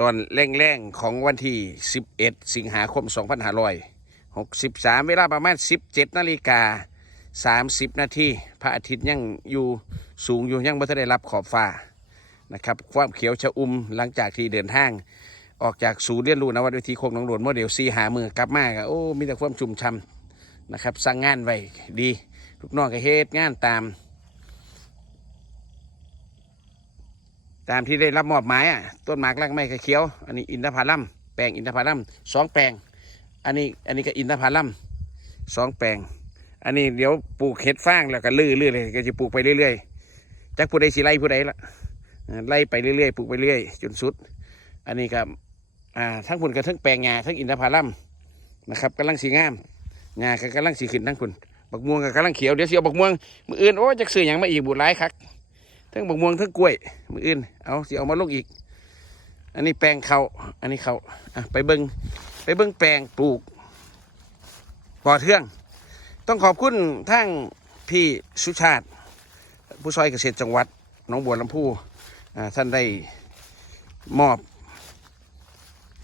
ตอนแรงๆของวันที่ 11 สิงหาคม 2563 เวลาประมาณ 17 นาฬิกา 30 นาทีพระอาทิตย์ยังอยู่สูงอยู่ยังไม่ได้รับขอบฟ้านะครับความเขียวชะอุ่มหลังจากที่เดินทาง ออกจากศูนย์เรียนรู้นวัดวิธีโคกหนองหลวงโมเดลซีหามือกลับมาก็โอ้มีแต่ความชุ่มช่ำนะครับสั่งงานไว้ดี ลูกน้องก็เฮ็ดงานตาม ตามที่ได้รับมอบหมายอะต้นหมากรากไม้กระเขียว อันนี้อินทผลัมแปลงอินทผลัมสองแปลง อันนี้อันนี้ก็อินทผลัมสองแปลง อันนี้เดี๋ยวปลูกเห็ดฟางแล้วก็ลื้อๆเลยก็จะปลูกไปเรื่อยๆจากผู้ใดสิไล่ผู้ใดละไล่ไปเรื่อยๆปลูกไปเรื่อยจนสุด อันนี้ก็อ่าทั้งพุ่นกับทั้งแปลงหญ้าทั้งอินทผลัมนะครับกำลังสีงามหญ้าก็กำลังสีขึ้นทั้งพุ่นบักม่วงก็กำลังเขียวเดี๋ยวเสิเอาบักม่วงมืออื่นโอ้จักซื้อหยังมาอีกบุญหลายคัก ทั้งบักม่วงทั้งกล้วย มืออื่น เอาสิเอามาลงอีก อันนี้แปลงเขาอันนี้เขาอะไปเบิงไปเบิ้งแปลงปลูกปอเทือง ต้องขอบคุณทั้งพี่สุชาติ ผู้ช่วยเกษตรจังหวัดหนองบัวลำพูอ่าท่านได้มอบ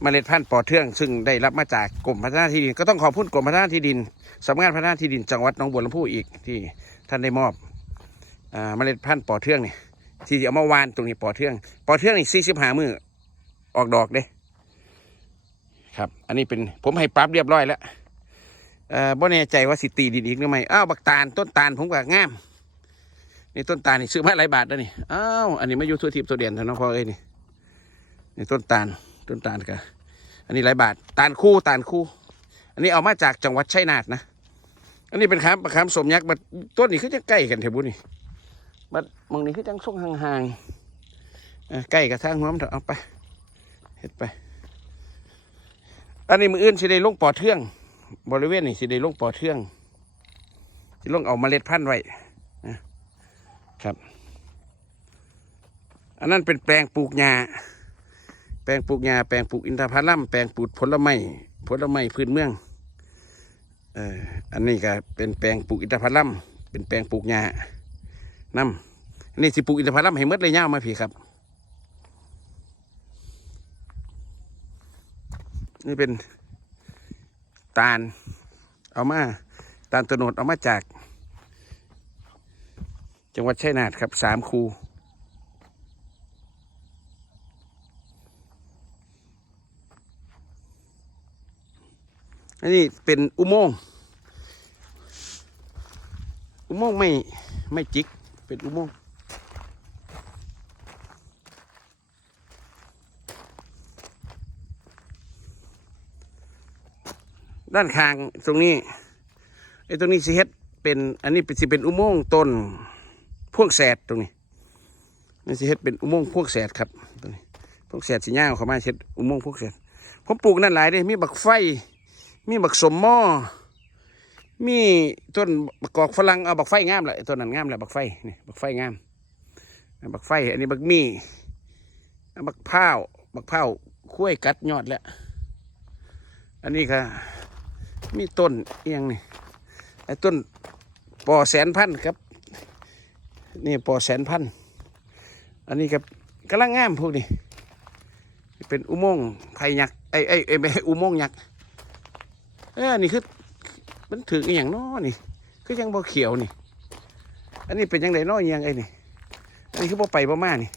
เมล็ดพันธุ์ปอเทือง ซึ่งได้รับมาจากกรมพัฒนาที่ดิน ก็ต้องขอบคุณกรมพัฒนาที่ดินสำนักงานพัฒนาที่ดินจังหวัดหนองบัวลำพูอีกที่ท่านได้มอบ เมล็ดพันธุ์ปอเทืองนี่ที่เอามาวานตรงนี้ปอเทืองปอเทืองนี่สี่สิบห้ามือออกดอกเด้ครับ อันนี้เป็นผมให้ปรับเรียบร้อยแล้วเอ่อบ่แน่ใจว่าสิตีดินอีกหรือไม่อ้าวบักตาลต้นตาลผมก็งามนี่ต้นตาลนี่ซื้อมาหลายบาทแล้วนี่อ้าวอันนี้ไม่อยู่ทั่วทิพย์ตัวเดียนเท่านั้นพอเอ้ยนี่นี่ต้นตาลต้นตาลก็อันนี้หลายบาทตาลคู่ตาลคู่ อันนี้เอามาจากจังหวัดชัยนาทนะ อันนี้เป็นครับประคำสมยักษ์ต้นนี้คือจะใกล้กันเถอะบุนี่ บัดมองนี้คือจังส่งห่างๆใกล้กับทางหัวมันเถอะเอาไปเฮ็ดไป อันนี้มืออื่นสิได้ลงปอเทือง บริเวณนี่สิได้ลงปอเทืองสิลงเอาเมล็ดพันธุ์ไว้นะครับ อันนั้นเป็นแปลงปลูกหญ้าแปลงปลูกหญ้าแปลงปลูกอินทผลัมแปลงปลูกผลไม้ผลไม้พื้นเมืองเอออันนี้ก็เป็นแปลงปลูกอินทผลัมเป็นแปลงปลูกหญ้า น้ำอันนี่สิปลูกอินทผลัมให้มดเลยย่ามาพี่ครับ นี่เป็นตาล เอามา ตาลตะโนดเอามาจาก จังหวัดชัยนาทครับสามคูอันนี้เป็นอุโมงค์อุโมงค์ไม่ไม่จิก เป็นอุโมงค์ด้านข้างตรงนี้ไอ้ตรงนี้สิเฮ็ดเป็นอันนี้เป็นสิเป็นอุโมงค์ต้นพวกแสดตรงนี้นี่สิเฮ็ดเป็นอุโมงค์พวกแสดครับตรงนี้พวกแสดสีย่างเขามาเฮ็ดอุโมงค์พวกแสดผมปลูกนั่นหลายเด้มีบักไฟ มีบักสมหม้อ มีต้นบักกอกฝรั่งเอาบักไฟงามแหละต้นนั้นงามแหละบักไฟนี่บักไฟงามบักไฟ อันนี้บักมีบักพร้าบักพร้าคุ้ยกัดยอดแล้วอันนี้ก็มีต้นเอียงนี่ไอ้ต้นปอแสนพันครับ นี่ปอแสนพันอันนี้ก็กำลังงามพวกนี้เป็นอุโมงค์ไผ่ยักษ์ไอ้ไอ้ไอ้ไม่ใช่อุโมงค์ยักษ์เออนี่คือ มันถึงอหย่างน้อนี่คือยังบ่เขียวนี่ อันนี้เป็นยังไงน้อยังไงนี่ อันนี้คือบ่ไปบ่มานี่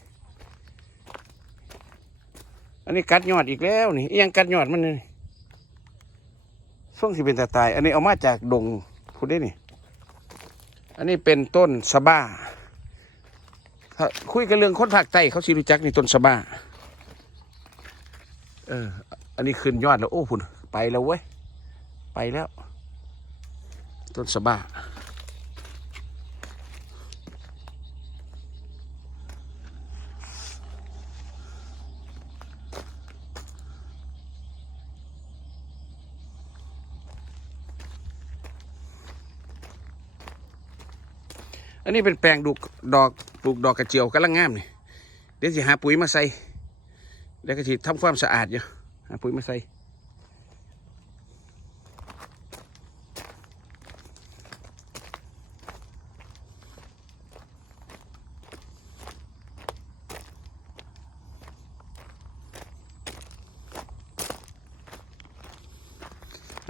อันนี้กัดยอดอีกแล้วนี่ยังกัดยอดมันนี่ช่วงที่เป็นตาตาย อันนี้เอามาจากดงพูดได้นี่ อันนี้เป็นต้นสบ้าถ้าคุยกันเรื่องคนภาคใต้เขาสิรู้จักนี่ต้นสบ้า เออ อันนี้ขึ้นยอดแล้ว โอ้พุ่นไปแล้วเว้ย ไปแล้ว ต้นสะบ้าอันนี้เป็นแปลงดูกดอกปลูกดอกกระเจียวกำลังงามนี่เดี๋ยวสิหาปุ๋ยมาใส่เดี๋ยวก็สิทำความสะอาดอยู่หาปุ๋ยมาใส่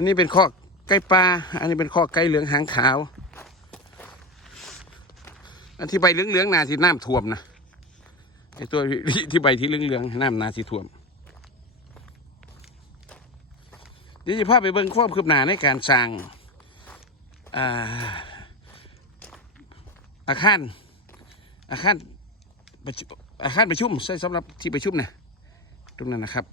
อันนี้เป็นข้อไก่ปลา อันนี้เป็นข้อไก่เหลืองหางขาว อันที่ใบเหลืองๆนาที่น้ำท่วมนะไอตัวที่ที่ใบที่เหลืองๆน้ำนาที่ท่วมเดี๋ยวจะพาไปเบิ่งความคืบหน้าในการสร้างอ่าอาคารอาคารประชุอาคารประชุมใช้สำหรับที่ประชุมนะตรงนั้นนะครับ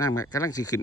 น้ำกำลังสีขึ้น